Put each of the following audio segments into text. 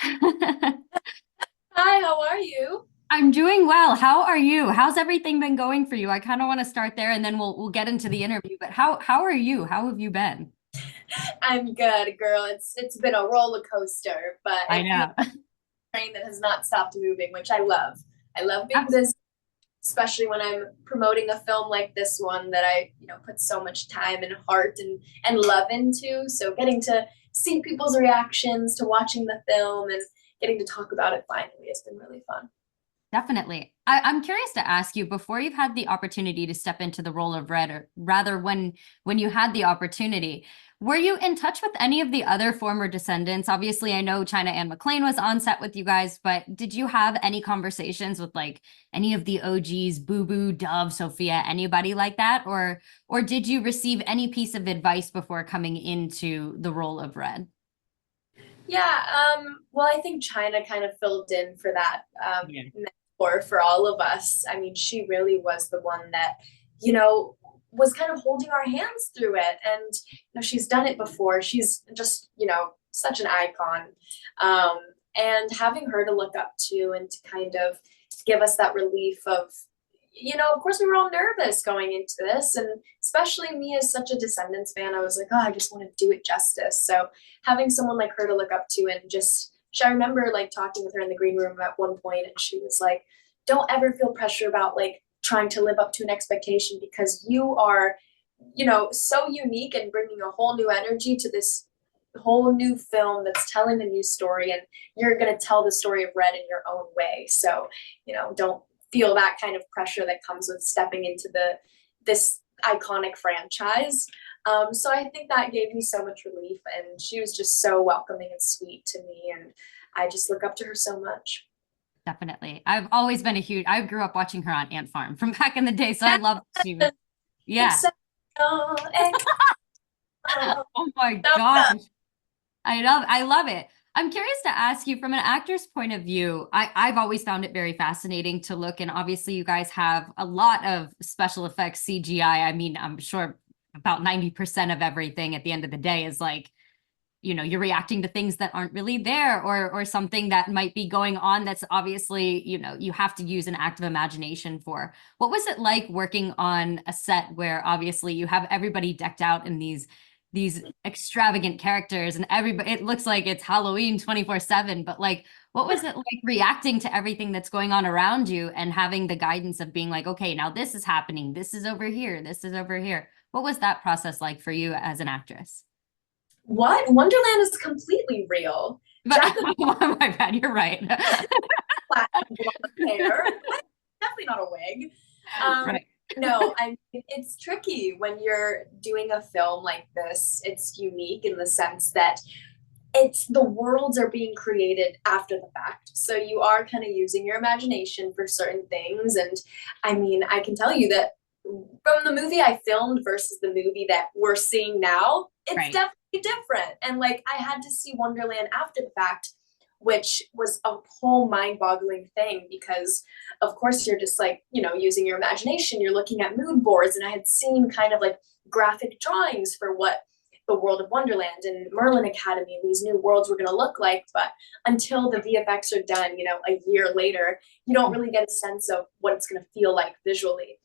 Brandy. Hi, how are you? I'm doing well. How are you? How's everything been going for you? I kind of want to start there and then we'll get into the interview. But how are you? How have you been? I'm good, girl. It's been a roller coaster, but I it feels know. like a train that has not stopped moving, which I love. I love being Abs- busy, especially when I'm promoting a film like this one that I put so much time and heart and love into. So getting to see people's reactions to watching the film and getting to talk about it finally has been really fun. Definitely. I'm curious to ask you, before you've had the opportunity to step into the role of Red, or rather when you had the opportunity, were you in touch with any of the other former Descendants? Obviously, I know China Anne McClain was on set with you guys, but did you have any conversations with like any of the OGs, Boo Boo, Dove, Sophia, anybody like that? Or did you receive any piece of advice before coming into the role of Red? Yeah, well, I think China kind of filled in for that Yeah. mentor for all of us. I mean, she really was the one that, you know, was kind of holding our hands through it. And, she's done it before. She's just, such an icon. Um, and having her to look up to and to kind of give us that relief of, of course we were all nervous going into this. And especially me as such a Descendants fan, I was like, oh, I just want to do it justice. So having someone like her to look up to and just I remember like talking with her in the green room at one point and she was like, don't ever feel pressure about like trying to live up to an expectation because you are, so unique and bringing a whole new energy to this whole new film that's telling a new story and you're going to tell the story of Red in your own way. So, don't feel that kind of pressure that comes with stepping into this iconic franchise. So I think that gave me so much relief, and she was just so welcoming and sweet to me, and I just look up to her so much. Definitely. I've always been I grew up watching her on Ant Farm from back in the day. So I love she was, yeah. Except, oh, Oh my gosh. I love it. I'm curious to ask you from an actor's point of view. I've always found it very fascinating to look, and obviously you guys have a lot of special effects CGI. I mean, I'm sure about 90% of everything at the end of the day is like, you're reacting to things that aren't really there, or something that might be going on that's obviously, you have to use an active imagination for. What was it like working on a set where obviously you have everybody decked out in these extravagant characters and everybody, it looks like it's Halloween 24/7, but like, what was it like reacting to everything that's going on around you and having the guidance of being like, okay, now this is happening, this is over here, this is over here? What was that process like for you as an actress? what? Wonderland is completely real. But Jack of oh my bad, you're right. platinum blonde hair. Definitely not a wig. Um, Right. no, it's tricky when you're doing a film like this. It's unique in the sense that it's the worlds are being created after the fact. So you are kind of using your imagination for certain things. And I mean, I can tell you that from the movie I filmed versus the movie that we're seeing now, it's Right. definitely different. And like I had to see Wonderland after the fact, which was a whole mind-boggling thing because of course you're just like, using your imagination, you're looking at mood boards, and I had seen kind of like graphic drawings for what the world of Wonderland and Merlin Academy and these new worlds were going to look like. But until the VFX are done, a year later, you don't really get a sense of what it's going to feel like visually.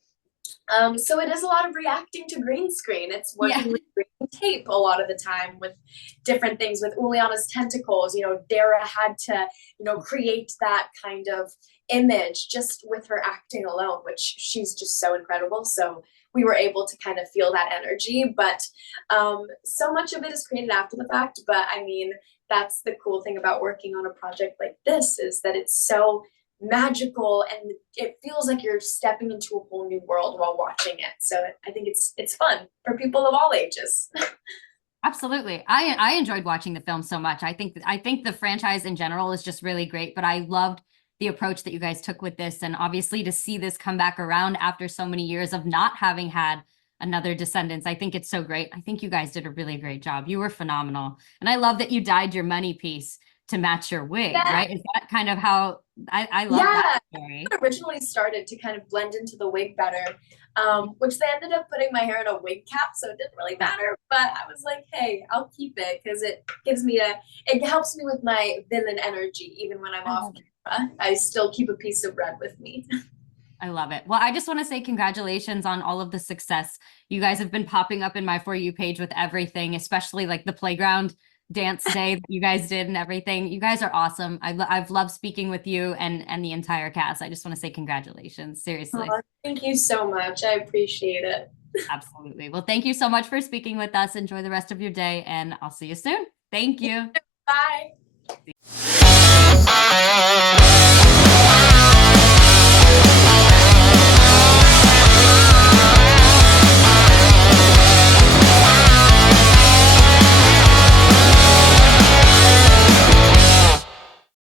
So it is a lot of reacting to green screen. It's Yeah. working with green tape a lot of the time with different things. With Uliana's tentacles, Dara had to, create that kind of image just with her acting alone, which she's just so incredible. So we were able to kind of feel that energy, but so much of it is created after the fact. But I mean, that's the cool thing about working on a project like this, is that it's so magical and it feels like you're stepping into a whole new world while watching it. So I think it's fun for people of all ages. Absolutely. I enjoyed watching the film so much. I think the franchise in general is just really great, but I loved the approach that you guys took with this, and obviously to see this come back around after so many years of not having had another Descendants. I think it's so great. I think you guys did a really great job. You were phenomenal. And I love that you dyed your money piece to match your wig, Yeah. right? Is that kind of how I love that story? It originally started to kind of blend into the wig better, which they ended up putting my hair in a wig cap, so it didn't really matter. But I was like, hey, I'll keep it because it gives me it helps me with my villain energy. Even when I'm off camera, I still keep a piece of red with me. I love it. Well, I just want to say congratulations on all of the success. You guys have been popping up in my For You page with everything, especially like the playground dance day that you guys did and everything. You guys are awesome. I've loved speaking with you and the entire cast. I just want to say congratulations. Seriously. Oh, thank you so much. I appreciate it. Absolutely. Well, thank you so much for speaking with us. Enjoy the rest of your day, and I'll see you soon. Thank you. Bye.